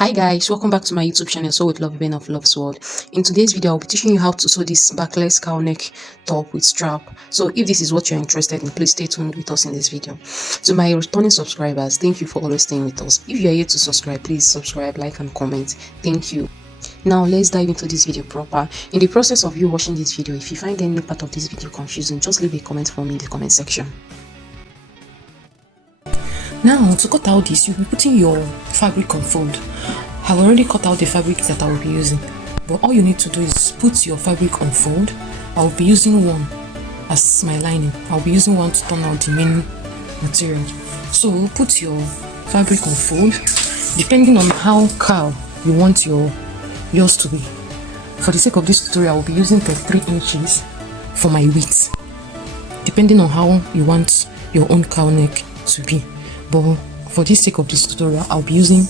Hi guys, welcome back to my YouTube channel, So with Love Ben of Love's World. In today's video, I'll be teaching you how to sew this backless cowl neck top with strap. So if this is what you're interested in, please stay tuned with us in this video. To my returning subscribers, thank you for always staying with us. If you are yet to subscribe, please subscribe, like and comment. Thank you. Now let's dive into this video proper. In the process of you watching this video, if you find any part of this video confusing, just leave a comment for me in the comment section. Now, to cut out this, you'll be putting your fabric on fold. I've already cut out the fabric that I will be using, but all you need to do is put your fabric on fold. I'll be using one as my lining. I'll be using one to turn out the main material. So put your fabric on fold, depending on how cowl you want yours to be. For the sake of this tutorial, I will be using 33 inches for my width, depending on how you want your own cowl neck to be. But for the sake of this tutorial, I'll be using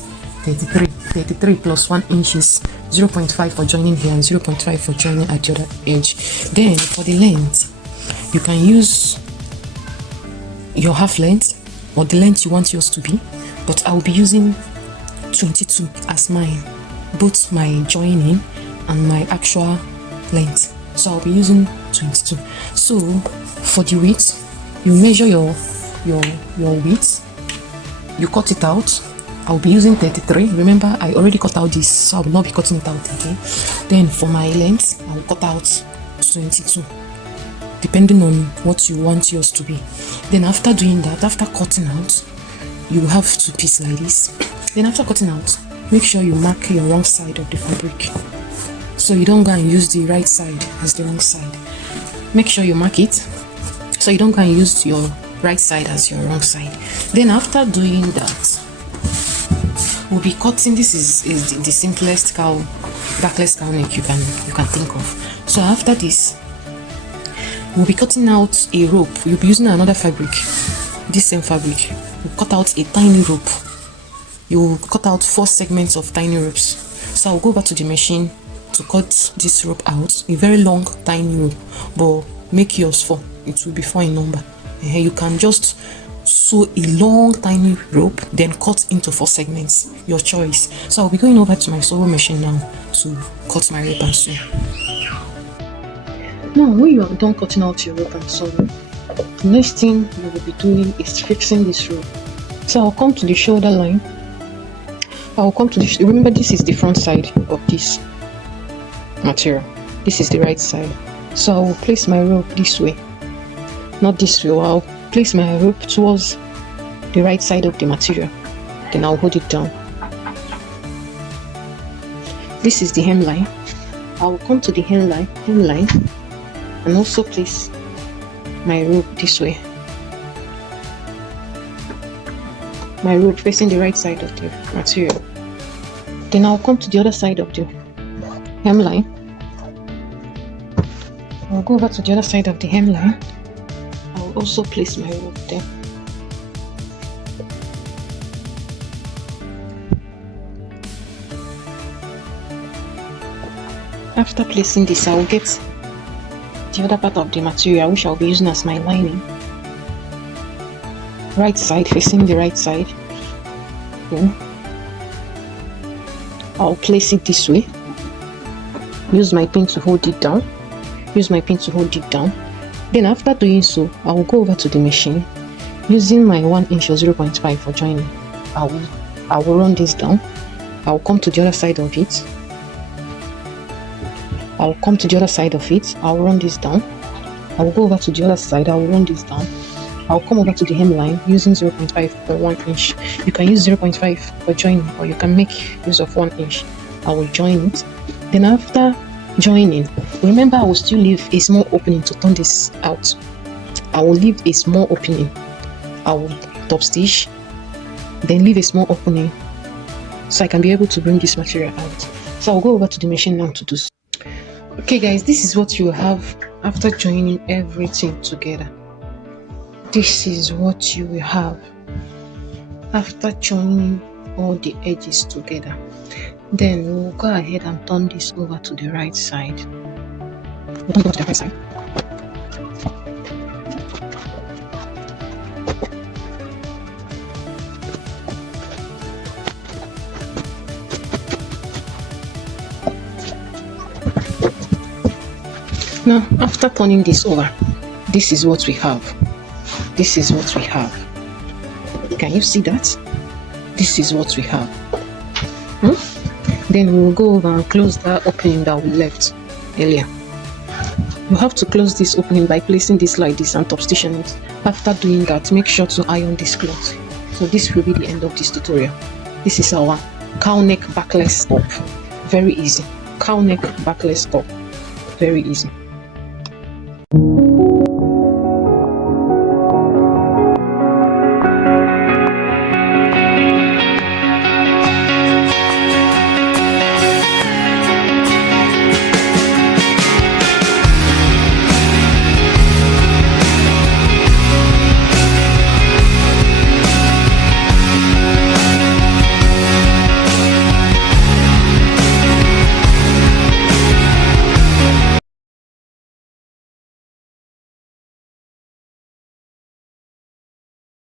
33 plus 1 inches, 0.5 for joining here and 0.5 for joining at the other edge. Then for the length, you can use your half length or the length you want yours to be, but I'll be using 22 as mine, both my joining and my actual length. So I'll be using 22. So for the width, you measure your width, you cut it out. I'll be using 33. Remember, I already cut out this, so I will not be cutting it out again. Then for my length, I will cut out 22, depending on what you want yours to be. Then after doing that, after cutting out, you have two pieces like this. Then after cutting out, make sure you mark your wrong side of the fabric, so you don't go and use the right side as the wrong side. Make sure you mark it, so you don't go and use your right side as your wrong side. Then after doing that, we'll be cutting. This is the simplest backless cowl neck you can think of. So after this, we'll be cutting out a rope. You'll be using another fabric, this same fabric. We'll cut out a tiny rope. You'll cut out 4 segments of tiny ropes. So I'll go back to the machine to cut this rope out, a very long tiny rope, but make yours 4. It will be 4 in number. You can just sew a long tiny rope, then cut into 4 segments, your choice. So I'll be going over to my sewing machine now to cut my rope and sew. Now when you are done cutting out your rope and sewing, the next thing you will be doing is fixing this rope. So I'll come to the shoulder line. Remember, this is the front side of this material, this is the right side. So I will place my rope this way, not this way. I'll place my rope towards the right side of the material, then I'll hold it down. This is the hemline. I will come to the hemline and also place my rope this way, my rope facing the right side of the material. Then I'll come to the other side of the hemline. I'll go over to the other side of the hemline. I'll also place my rope there. After placing this, I will get the other part of the material which I'll be using as my lining. Right side facing the right side. Then I'll place it this way. Use my pin to hold it down. Then after doing so, I will go over to the machine using my 1 inch or 0.5 for joining. I will run this down. I will come to the other side of it. I will run this down. I will go over to the other side. I will run this down. I will come over to the hemline using 0.5 or 1 inch. You can use 0.5 for joining, or you can make use of 1 inch. I will join it. Then after joining, remember, I will still leave a small opening to turn this out. I will leave a small opening. I will top stitch, then leave a small opening so I can be able to bring this material out. So I'll go over to the machine now to do so. Okay guys, this is what you have after joining everything together. This is what you will have after joining all the edges together. Then we'll go ahead and turn this over to the right side. Now, after turning this over, this is what we have. This is what we have. Can you see that? This is what we have. Then we'll go over and close that opening that we left earlier. You have to close this opening by placing this like this and top stitching it. After doing that, make sure to iron this cloth. So this will be the end of this tutorial. This is our cowl neck backless top. Very easy. Cowl neck backless top. Very easy.